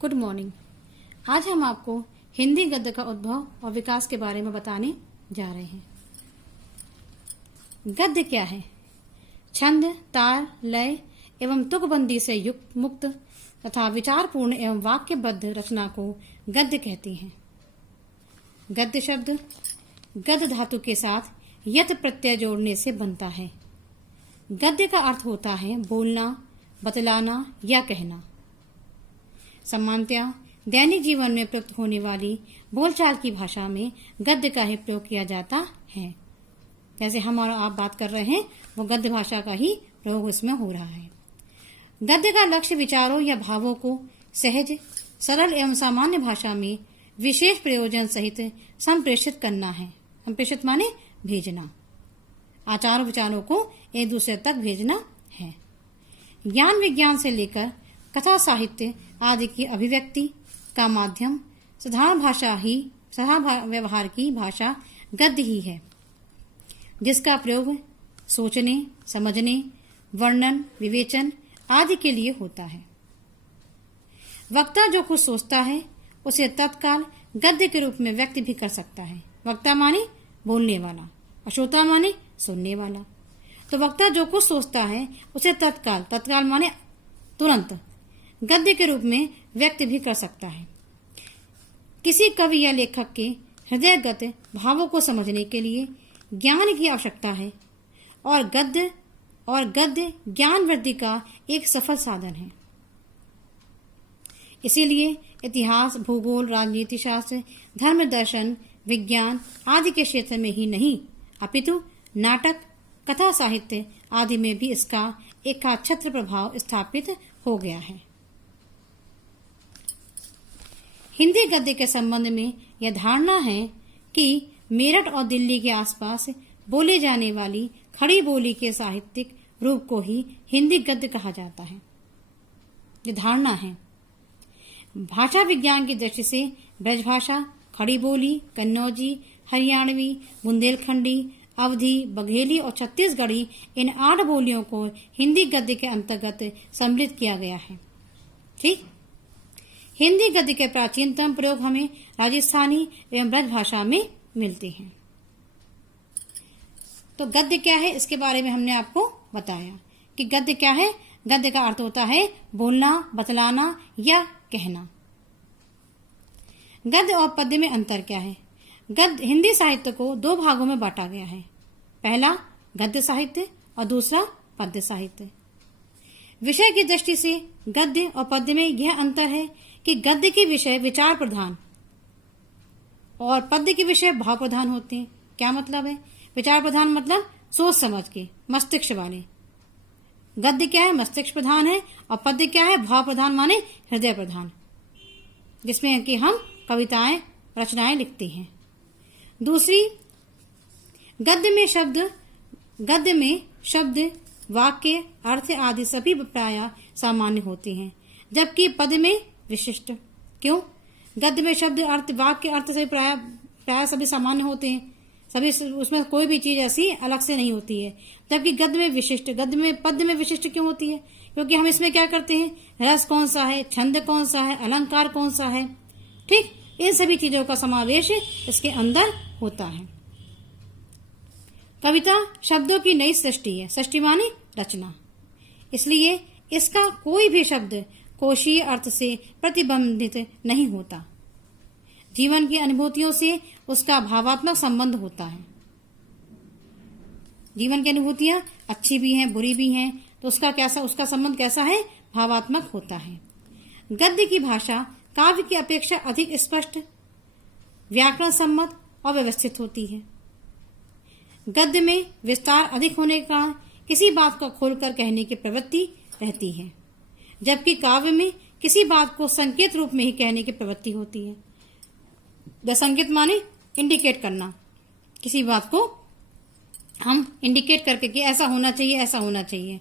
Good morning. आज हम आपको हिंदी गद्य का उद्भव और विकास के बारे में बताने जा रहे हैं। गद्य क्या है? छंद, तार, लय एवं तुकबंदी से युक्त, मुक्त तथा विचारपूर्ण एवं वाक्यबद्ध रचना को गद्य कहते हैं। गद्य शब्द गद्य धातु के साथ यत प्रत्यय जोड़ने से बनता है। गद्य का अर्थ होता है बोलना, बतलाना या कहना। सामान्यतः दैनिक जीवन में प्रयुक्त होने वाली बोलचाल की भाषा में गद्य का ही प्रयोग किया जाता है। जैसे हम और आप बात कर रहे हैं, वो गद्य भाषा का ही प्रयोग इसमें हो रहा है। गद्य का लक्ष्य विचारों या भावों को सहज, सरल एवं सामान्य भाषा में विशेष प्रयोजन सहित संप्रेषित करना है। संप्रेषित माने भेजना, आचार विचारों को एक दूसरे तक भेजना है। ज्ञान विज्ञान से लेकर कथा साहित्य आदि की अभिव्यक्ति का माध्यम साधारण व्यवहार की भाषा गद्य ही है, जिसका प्रयोग सोचने, समझने, वर्णन, विवेचन आदि के लिए होता है। वक्ता जो कुछ सोचता है उसे तत्काल गद्य के रूप में व्यक्त भी कर सकता है। वक्ता माने बोलने वाला और श्रोता माने सुनने वाला। तो वक्ता जो कुछ सोचता है उसे तत्काल माने तुरंत गद्य के रूप में व्यक्त भी कर सकता है। किसी कवि या लेखक के हृदयगत भावों को समझने के लिए ज्ञान की आवश्यकता है और गद्य ज्ञान वृद्धि का एक सफल साधन है। इसीलिए इतिहास, भूगोल, राजनीति शास्त्र, धर्म दर्शन, विज्ञान आदि के क्षेत्र में ही नहीं अपितु नाटक, कथा साहित्य आदि में भी इसका एकाच्छत्र प्रभाव स्थापित हो गया है। हिंदी गद्य के संबंध में यह धारणा है कि मेरठ और दिल्ली के आसपास बोले जाने वाली खड़ी बोली के साहित्यिक रूप को ही हिंदी गद्य कहा जाता है। ये धारणा है। भाषा विज्ञान की दृष्टि से ब्रजभाषा, खड़ी बोली, कन्नौजी, हरियाणवी, बुंदेलखंडी, अवधी, बघेली और छत्तीसगढ़ी इन 8 बोलियों को हिंदी गद्य के अंतर्गत सम्मिलित किया गया है। ठीक, हिंदी गद्य के प्राचीनतम प्रयोग हमें राजस्थानी एवं ब्रज भाषा में मिलते हैं। तो गद्य क्या है, इसके बारे में हमने आपको बताया कि गद्य क्या है। गद्य का अर्थ होता है बोलना, बतलाना या कहना। गद्य और पद्य में अंतर क्या है? गद्य हिंदी साहित्य को 2 भागों में बांटा गया है। पहला गद्य साहित्य और दूसरा पद्य साहित्य। विषय की दृष्टि से गद्य और पद्य में यह अंतर है कि गद्य के विषय विचार प्रधान और पद्य के विषय भाव प्रधान होते हैं। क्या मतलब है? विचार प्रधान मतलब सोच समझ के, मस्तिष्क वाले। गद्य क्या है? मस्तिष्क प्रधान है। और पद्य क्या है? भाव प्रधान माने हृदय प्रधान, जिसमें कि हम कविताएं, रचनाएं लिखते हैं। दूसरी, गद्य में शब्द, वाक्य, अर्थ आदि सभी प्राय सामान्य होते हैं, जबकि पद्य में विशिष्ट। क्यों? गद्य में शब्द, अर्थ, वाक्य, अर्थ सभी प्राय सभी सामान्य होते हैं, सभी उसमें कोई भी चीज ऐसी अलग से नहीं होती है। जबकि पद्य में विशिष्ट क्यों होती है? क्योंकि हम इसमें क्या करते हैं, रस कौन सा है, छंद कौन सा है, अलंकार कौन सा है, ठीक, इन सभी चीजों का समावेश इसके अंदर होता है। कविता शब्दों की नई सृष्टि है। सृष्टि माने रचना। इसलिए इसका कोई भी शब्द कोशीय अर्थ से प्रतिबंधित नहीं होता। जीवन की अनुभूतियों से उसका भावात्मक संबंध होता है। जीवन की अनुभूतियां अच्छी भी हैं, बुरी भी हैं, तो उसका संबंध कैसा है? भावात्मक होता है। गद्य की भाषा काव्य की अपेक्षा अधिक स्पष्ट, व्याकरण सम्मत और व्यवस्थित होती है। गद्य में विस्तार अधिक होने का किसी बात को खोलकर कहने की प्रवृत्ति रहती है, जबकि काव्य में किसी बात को संकेत रूप में ही कहने की प्रवृत्ति होती है। संकेत माने इंडिकेट करना, किसी बात को हम इंडिकेट करके कि ऐसा होना चाहिए, ऐसा होना चाहिए,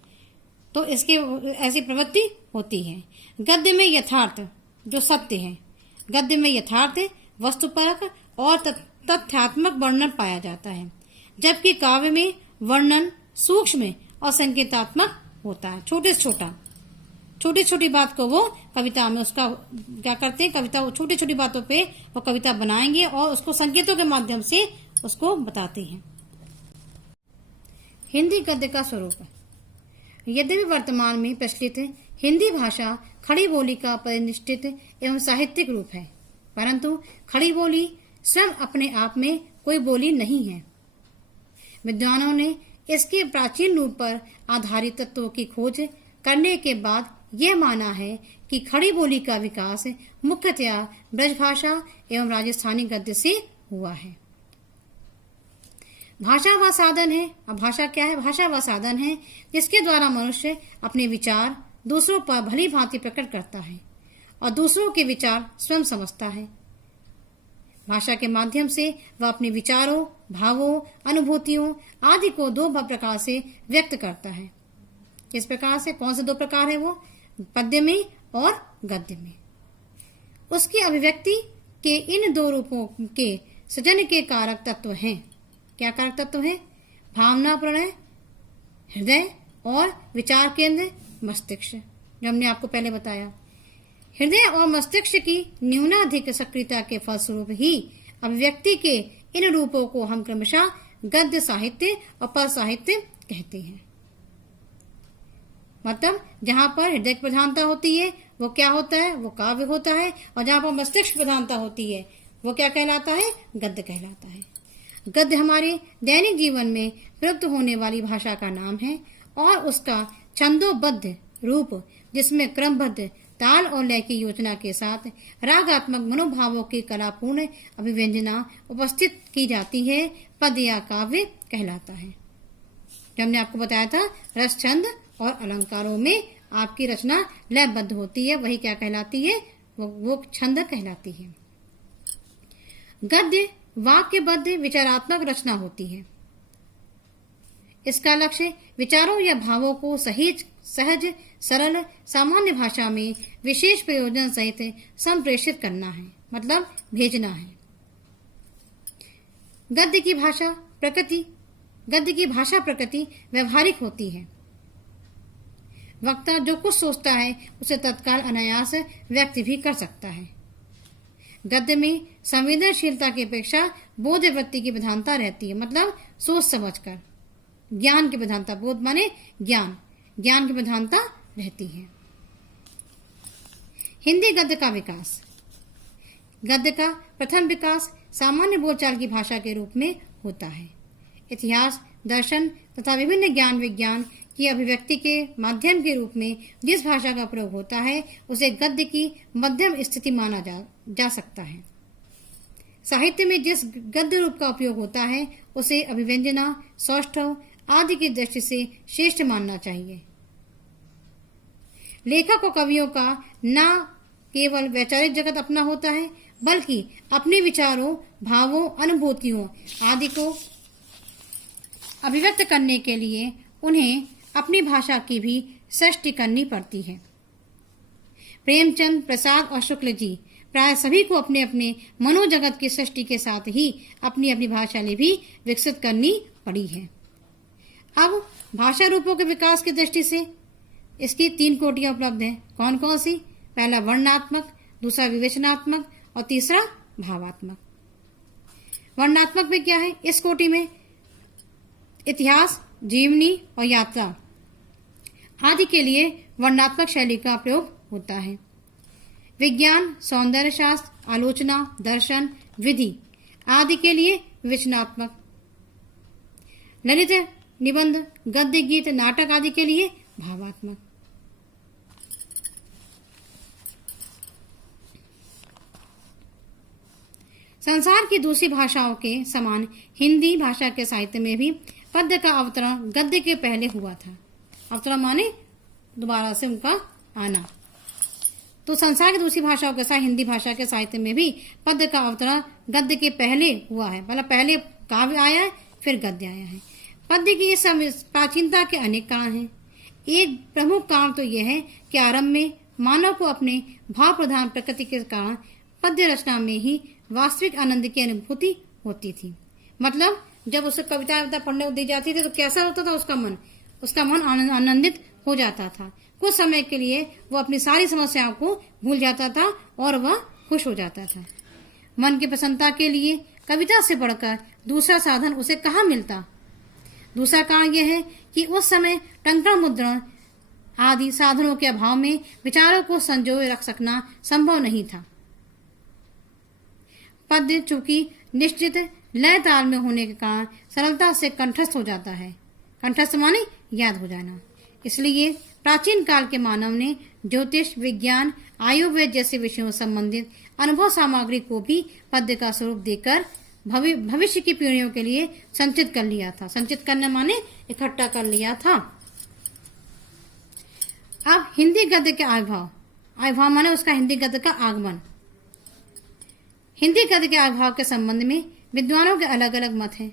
तो इसके ऐसी प्रवृत्ति होती है। गद्य में यथार्थ जो सत्य है, गद्य में यथार्थ, वस्तुपरक और तथ्यात्मक वर्णन पाया जाता है, जबकि काव्य में वर्णन सूक्ष्म और संकेतात्मक होता है, छोटे से छोटा। छोटी छोटी बात को वो कविता में उसका क्या करते हैं, कविता छोटी छोटी बातों पे वो कविता बनाएंगे और उसको संकेतों के माध्यम से उसको बताते हैं। हिंदी गद्य का स्वरूप है। यद्यपि वर्तमान में प्रचलित हिंदी भाषा खड़ी बोली का परिनिष्ठित एवं साहित्यिक रूप है, परंतु खड़ी बोली स्वयं अपने आप में कोई बोली नहीं है। विद्वानों ने इसके प्राचीन रूप पर आधारित तत्वों की खोज करने के बाद यह माना है कि खड़ी बोली का विकास मुख्यतया ब्रजभाषा एवं राजस्थानी गद्य से हुआ है। भाषा वह साधन है। अब भाषा क्या है? भाषा वह साधन है जिसके द्वारा मनुष्य अपने विचार दूसरों पर भली भांति प्रकट करता है और दूसरों के विचार स्वयं समझता है। भाषा के माध्यम से वह अपने विचारों, भावों, अनुभूतियों आदि को दो प्रकार से व्यक्त करता है। किस प्रकार से? कौन से दो प्रकार है वो? पद्य में और गद्य में। उसकी अभिव्यक्ति के इन दो रूपों के सृजन के कारक तत्व हैं। क्या कारक तत्व हैं? भावना प्रणय हृदय और विचार केंद्र मस्तिष्क, जो हमने आपको पहले बताया। हृदय और मस्तिष्क की न्यूनाधिक सक्रियता के फलस्वरूप ही अभिव्यक्ति के इन रूपों को हम क्रमशः गद्य साहित्य और पद साहित्य कहते हैं। मतलब जहाँ पर हृदय की प्रधानता होती है वो क्या होता है? वो काव्य होता है, और जहाँ पर मस्तिष्क प्रधानता होती है वो क्या कहलाता है? गद्य कहलाता है। गद्य हमारे दैनिक जीवन में प्रयुक्त होने वाली भाषा का नाम है और उसका छंदोबद्ध रूप, जिसमें क्रमबद्ध ताल और लय की योजना के साथ रागात्मक मनोभावों की कलापूर्ण अभिव्यंजना उपस्थित की जाती है, पद या काव्य कहलाता है। जो हमने आपको बताया था, रस, छंद और अलंकारों में आपकी रचना लयबद्ध होती है, वही क्या कहलाती है? वो छंद कहलाती है। गद्य वाक्यबद्ध विचारात्मक रचना होती है। इसका लक्ष्य विचारों या भावों को सहज, सरल, सामान्य भाषा में विशेष प्रयोजन सहित संप्रेषित करना है, मतलब भेजना है। गद्य की भाषा प्रकृति व्यवहारिक होती है। वक्ता जो कुछ सोचता है उसे तत्काल अनायास व्यक्त भी कर सकता है। गद्य में संवेदनशीलता की अपेक्षा बोध वृत्ति की प्रधानता रहती है, मतलब सोच समझकर ज्ञान की प्रधानता, बोध माने ज्ञान की प्रधानता रहती है। हिंदी गद्य का विकास। गद्य का प्रथम विकास सामान्य बोलचाल की भाषा के रूप में होता है। इतिहास, दर्शन तथा विभिन्न ज्ञान विज्ञान की अभिव्यक्ति के माध्यम के रूप में जिस भाषा का प्रयोग होता है उसे गद्य की मध्यम स्थिति माना जा सकता है। साहित्य में जिस गद्य रूप का उपयोग होता है उसे अभिव्यंजना, सौष्ठव आदि की दृष्टि से श्रेष्ठ मानना चाहिए। लेखक और कवियों का न केवल वैचारिक जगत अपना होता है, बल्कि अपने विचारों, भावों, अनुभूतियों आदि को अभिव्यक्त करने के लिए उन्हें अपनी भाषा की भी सृष्टि करनी पड़ती है। प्रेमचंद, प्रसाद और शुक्ल जी प्राय सभी को अपने अपने मनोजगत की सृष्टि के साथ ही अपनी अपनी भाषा भी विकसित करनी पड़ी है। अब भाषा रूपों के विकास की दृष्टि से इसकी 3 कोटियां उपलब्ध हैं। कौन कौन सी? पहला वर्णनात्मक, दूसरा विवेचनात्मक और तीसरा भावात्मक। वर्णनात्मक में क्या है? इस कोटि में इतिहास, जीवनी और यात्रा आदि के लिए वर्णनात्मक शैली का प्रयोग होता है। विज्ञान, सौंदर्य शास्त्र, आलोचना, दर्शन, विधि आदि के लिए विवेचनात्मक। ललित, निबंध, गद्य, गीत, नाटक आदि के लिए भावात्मक। संसार की दूसरी भाषाओं के समान हिंदी भाषा के साहित्य में भी पद्य का अवतरण गद्य के पहले हुआ था। अवतरण माने दोबारा से उनका आना। तो संसार की दूसरी भाषाओं के साथ हिंदी भाषा के साहित्य में भी पद्य का अवतरण गद्य के पहले हुआ है। मतलब पहले काव्य आया है, फिर गद्य आया है। पद्य की इस प्राचीनता के अनेक कारण हैं। एक प्रमुख कारण तो यह है कि आरंभ में मानव को अपने भाव प्रधान प्रकृति के कारण पद्य रचना में ही वास्तविक आनंद की अनुभूति होती थी। मतलब जब उसे कविता पढ़ने दी जाती थी तो कैसा होता था उसका मन आनंदित हो जाता था। कुछ समय के लिए वो अपनी सारी समस्याओं को भूल जाता था और वह खुश हो जाता था। मन की प्रसन्नता के लिए कविता से बढ़कर दूसरा साधन उसे कहाँ मिलता। दूसरा कारण यह है कि उस समय टंकण मुद्रण आदि साधनों के अभाव में विचारों को संजोए रख सकना संभव नहीं था। पद्य चूंकि निश्चित लय ताल में होने के कारण सरलता से कंठस्थ हो जाता है। कंठस्थ माने याद हो जाना। इसलिए प्राचीन काल के मानव ने ज्योतिष, विज्ञान, आयुर्वेद जैसे विषयों से संबंधित अनुभव सामग्री को भी पद्य का स्वरूप देकर भविष्य की पीढ़ियों के लिए संचित कर लिया था। संचित करने माने इकट्ठा कर लिया था। अब हिंदी गद्य के आविर्भाव माने उसका हिंदी गद्य का आगमन। हिंदी गद्य के आविर्भाव के संबंध में विद्वानों के अलग अलग मत हैं।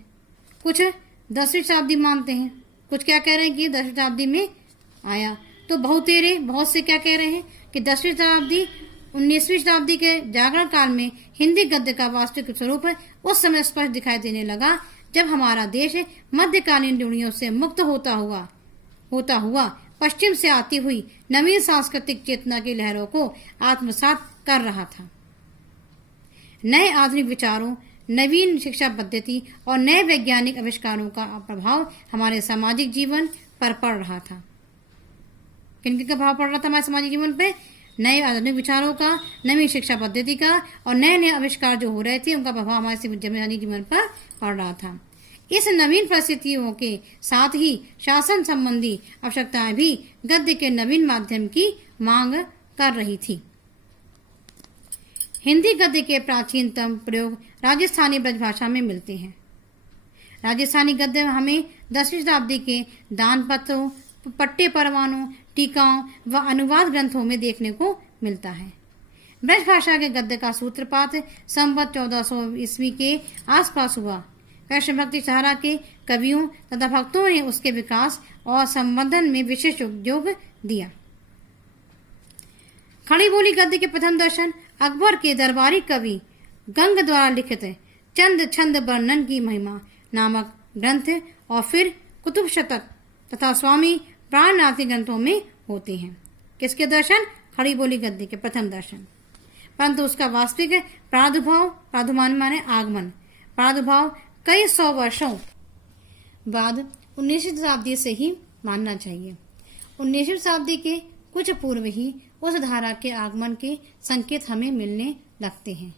कुछ 10वीं शताब्दी मानते हैं, कुछ क्या कह रहे हैं कि 10वीं शताब्दी में आया, तो बहुत से क्या कह रहे हैं कि 10वीं शताब्दी 19वीं शताब्दी के जागरण काल में हिंदी गद्य का वास्तविक स्वरूप उस समय स्पष्ट दिखाई देने लगा जब हमारा देश मध्यकालीन रूढ़ियों से मुक्त होता हुआ पश्चिम से आती हुई नवीन सांस्कृतिक चेतना की लहरों को आत्मसात कर रहा था। नए आधुनिक विचारों, नवीन शिक्षा पद्धति और नए वैज्ञानिक आविष्कारों का प्रभाव हमारे सामाजिक जीवन पर पड़ रहा था। किनके का प्रभाव पड़ रहा था हमारे सामाजिक जीवन पे? नए आधुनिक विचारों का, नवीन शिक्षा पद्धति का और नए नए आविष्कार जो हो रहे थे उनका प्रभाव हमारे सामाजिक जीवन पर पड़ रहा था। इस नवीन परिस्थितियों के साथ ही शासन संबंधी आवश्यकताएं भी गद्य के नवीन माध्यम की मांग कर रही थी। हिंदी गद्य के प्राचीनतम प्रयोग राजस्थानी ब्रजभाषा में मिलते हैं। राजस्थानी गद्य हमें 10वीं शताब्दी के दान पत्रों, पट्टे परवानों, टीकाओं व अनुवाद ग्रंथों में देखने को मिलता है। ब्रजभाषा के गद्य का सूत्रपात संवत 1400 ईस्वी के आसपास हुआ। कृष्ण भक्ति सहारा के कवियों तथा भक्तों ने उसके विकास और संवर्धन में विशेष योगदान दिया। खड़ी बोली गद्य के प्रथम दर्शन अकबर के दरबारी कवि गंग द्वारा लिखित चंद छंद वर्णन की महिमा नामक ग्रंथ और फिर कुतुब शतक तथा स्वामी प्राणनाथी ग्रंथों में होते हैं। किसके दर्शन? खड़ी बोली गद्य के प्रथम दर्शन। परंतु उसका वास्तविक प्रादुर्भाव माने आगमन, प्रादुर्भाव कई 100 वर्षों बाद 19वीं शताब्दी से ही मानना चाहिए। 19वीं शताब्दी के कुछ पूर्व ही उस धारा के आगमन के संकेत हमें मिलने लगते हैं।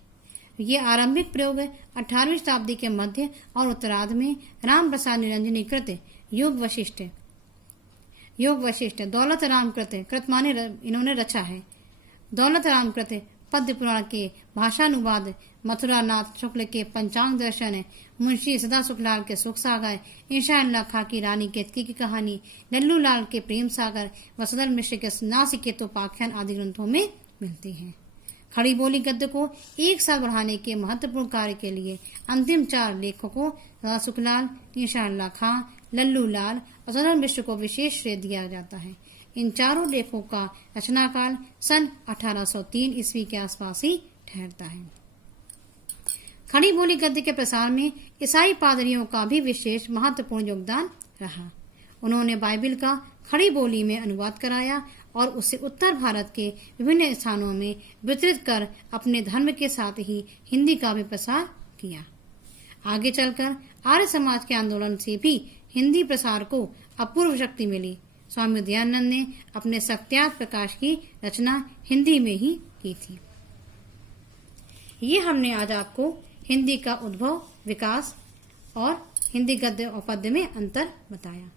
ये आरंभिक प्रयोग 18वीं शताब्दी के मध्य और उत्तरार्ध में राम प्रसाद निरंजनी कृत योग वशिष्ठ दौलत राम कृत माने इन्होंने रचा है। दौलत राम कृत पद्य पुराण के भाषानुवाद, मथुरा नाथ शुक्ल के पंचांग दर्शन, मुंशी सदा सुखलाल के सुख सागर, इंशाअल्लाह खां की रानी केतकी की कहानी, लल्लू लाल के प्रेम सागर व सदर मिश्र के नासिकेतोपाख्यान आदि ग्रंथों में मिलते हैं। खड़ी बोली गद्य को एक साल बढ़ाने के महत्वपूर्ण कार्य के लिए अंतिम 4 लेखकों सदा सुखलाल, इंशाअल्लाह खां, लल्लू लाल और सदर मिश्र को विशेष श्रेय दिया जाता है। इन चारों लेखों का रचनाकाल सन 1803 ईस्वी के आसपास ही ठहरता है। खड़ी बोली गद्य के प्रसार में ईसाई पादरियों का भी विशेष महत्वपूर्ण योगदान रहा। उन्होंने बाइबिल का खड़ी बोली में अनुवाद कराया और उसे उत्तर भारत के विभिन्न स्थानों में वितरित कर अपने धर्म के साथ ही हिंदी का भी प्रसार किया। आगे चलकर आर्य समाज के आंदोलन से भी हिंदी प्रसार को अपूर्व शक्ति मिली। स्वामी दयानंद ने अपने सत्यार्थ प्रकाश की रचना हिंदी में ही की थी। ये हमने आज आपको हिंदी का उद्भव, विकास और हिंदी गद्य और पद्य में अंतर बताया।